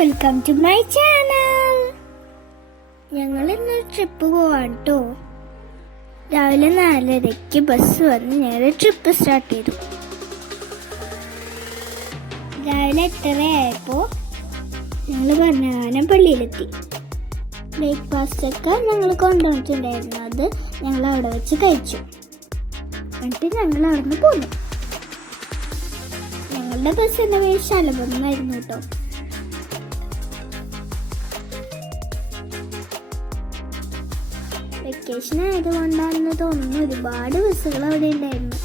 Welcome to my channel. ഞങ്ങൾ ഇന്നൊരു trip പോവാണ് കേട്ടോ. രാവിലെ 4:30 ബസ് വന്ന് നേരെ ട്രിപ്പ് സ്റ്റാർട്ട് ചെയ്തു. രാവിലെ 8:30 ആയപ്പോൾ ഞങ്ങൾ പറഞ്ഞാനം പള്ളിയിലെത്തി. ബ്രേക്ക്ഫാസ്റ്റ് ഒക്കെ ഞങ്ങൾ കൊണ്ടുവന്നിട്ടുണ്ടായിരുന്നു. അത് ഞങ്ങൾ അവിടെ വെച്ച് കഴിച്ചു. എന്നിട്ട് ഞങ്ങൾ അവിടെ നിന്ന് പോന്നു. ഞങ്ങളുടെ ബസ്സിന്റെ പേര് ശലഭമായിരുന്നു കേട്ടോ. വെക്കേഷൻ ആയതുകൊണ്ടാണെന്ന് തോന്നുന്നു ഒരുപാട് ബസ്സുകൾ അവിടെ ഉണ്ടായിരുന്നു.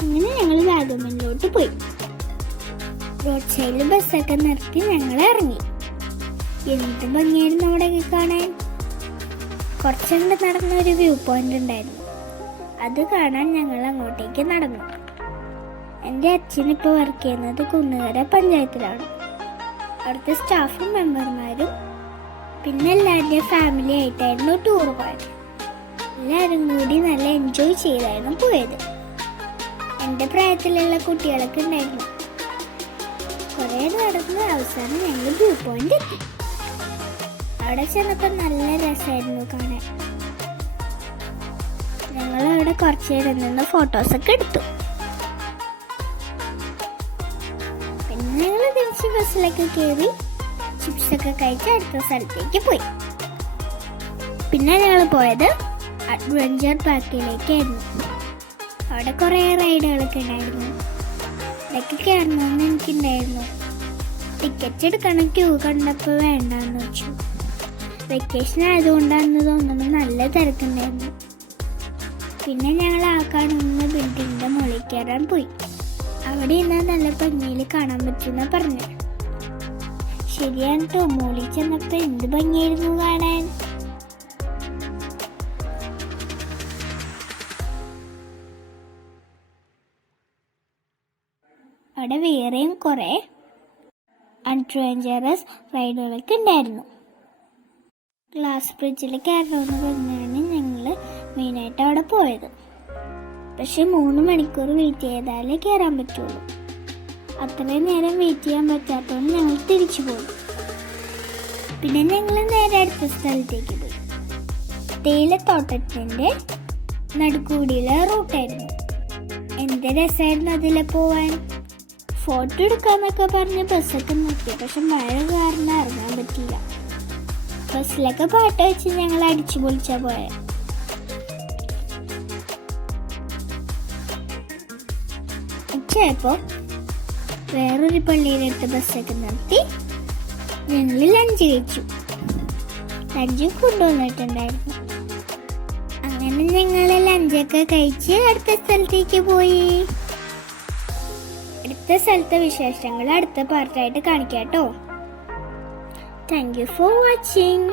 അങ്ങനെ ഞങ്ങൾ വാഗമണിലോട്ട് പോയി. റോഡ് സൈഡിൽ ബസ്സൊക്കെ നിർത്തി ഞങ്ങൾ ഇറങ്ങി. എന്ത് ഭംഗിയായിരുന്നു അവിടെയൊക്കെ കാണാൻ. കുറച്ചുകൊണ്ട് നടന്ന ഒരു വ്യൂ പോയിന്റ് ഉണ്ടായിരുന്നു. അത് കാണാൻ ഞങ്ങൾ അങ്ങോട്ടേക്ക് നടന്നു. എൻ്റെ അച്ഛൻ ഇപ്പോൾ വർക്ക് ചെയ്യുന്നത് കുന്നുകര പഞ്ചായത്തിലാണ്. അവിടുത്തെ സ്റ്റാഫും മെമ്പർമാരും പിന്നെ എല്ലാവരുടെയും ഫാമിലി ആയിട്ടായിരുന്നു ടൂർ പോയത്. എല്ലാവരും കൂടി നല്ല എൻജോയ് ചെയ്തായിരുന്നു പോയത്. എൻ്റെ പ്രായത്തിലുള്ള കുട്ടികളൊക്കെ ഉണ്ടായിരുന്നു. കുറേ നടന്ന് അവസാനം ഞങ്ങൾ വ്യൂ പോയിന്റ് എത്തി. അവിടെ ചെന്നപ്പോൾ നല്ല രസമായിരുന്നു കാണാൻ. ഞങ്ങൾ അവിടെ കുറച്ച് നേരം നിന്ന് ഫോട്ടോസൊക്കെ എടുത്തു. പിന്നെ ഞങ്ങൾ തിരിച്ച് ബസ്സിലൊക്കെ കയറി ചിപ്സൊക്കെ കഴിച്ച് അടുത്ത സ്ഥലത്തേക്ക് പോയി. പിന്നെ ഞങ്ങൾ പോയത് അഡ്വഞ്ചർ പാർക്കിലേക്കായിരുന്നു. അവിടെ കുറേ റൈഡുകളൊക്കെ ഉണ്ടായിരുന്നു. ഇടയ്ക്ക് കയറണമെന്ന് എനിക്കുണ്ടായിരുന്നു. ടിക്കറ്റ് എടുക്കണം ക്യൂ കണ്ടപ്പോൾ വേണ്ടാന്ന് വെച്ചു. വെക്കേഷൻ ആയതുകൊണ്ടാണെന്ന് തോന്നുന്നു നല്ല തിരക്കുണ്ടായിരുന്നു. പിന്നെ ഞങ്ങൾ ആ കാണുന്ന ബിൽഡിങ്ങിൻ്റെ മുകളിൽ കയറാൻ പോയി. അവിടെ ഇരുന്നാൽ നല്ല ഭംഗിയിൽ കാണാൻ പറ്റുമെന്ന് പറഞ്ഞു. ശരിയാണ് കേട്ടോ. മുകളിൽ ചെന്നപ്പോൾ എന്ത് ഭംഗിയായിരുന്നു കാണാൻ. അവിടെ വേറെയും കുറേ അഡ്വഞ്ചറസ് റൈഡുകളൊക്കെ ഉണ്ടായിരുന്നു. ഗ്ലാസ് ബ്രിഡ്ജിൽ കയറണമെന്ന് പറഞ്ഞാണ് ഞങ്ങൾ മെയിനായിട്ട് അവിടെ പോയത്. പക്ഷെ 3 മണിക്കൂർ വെയിറ്റ് ചെയ്താലേ കയറാൻ പറ്റുള്ളൂ. അത്രയും നേരം വെയിറ്റ് ചെയ്യാൻ പറ്റാത്തതുകൊണ്ട് ഞങ്ങൾ തിരിച്ചു പോയി. പിന്നെ ഞങ്ങൾ നേരെ അടുത്ത സ്ഥലത്തേക്ക് പോയി. തേയിലത്തോട്ടത്തിൻ്റെ നടുക്കൂടിയുള്ള റൂട്ടായിരുന്നു. എന്ത് രസമായിരുന്നു അതിലെ പോവാൻ. ഫോട്ടോ എടുക്കാന്നൊക്കെ പറഞ്ഞ് ബസ്സൊക്കെ നിർത്തി. പക്ഷെ മഴ കാരണം ഇറങ്ങാൻ പറ്റിയില്ല. ബസ്സിലൊക്കെ പാട്ട് വെച്ച് ഞങ്ങൾ അടിച്ചു പൊളിച്ചാ പോയത്. ഉച്ചയായപ്പോൾ വേറൊരു പള്ളിയുടെ അടുത്ത് ബസ്സൊക്കെ നിർത്തി ഞങ്ങൾ ലഞ്ച് കഴിച്ചു. ലഞ്ചും കൊണ്ടുവന്നിട്ടുണ്ടായിരുന്നു. അങ്ങനെ ഞങ്ങൾ ലഞ്ചൊക്കെ കഴിച്ച് അടുത്ത സ്ഥലത്തേക്ക് പോയി. അടുത്ത സ്ഥലത്തെ വിശേഷങ്ങൾ അടുത്ത പാർട്ടായിട്ട് കാണിക്കാം കേട്ടോ. Thank you for watching.